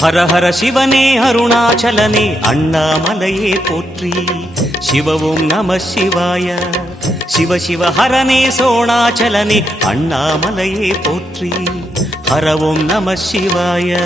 ஹர ஹர சிவனே அருணாச்சலனே அண்ணாமலையே போற்றி. சிவ ஓம் நம சிவாய. சிவ சிவ ஹரனே சோணாச்சலனே அண்ணாமலையே போற்றி. ஹர ஓம் நம சிவாய.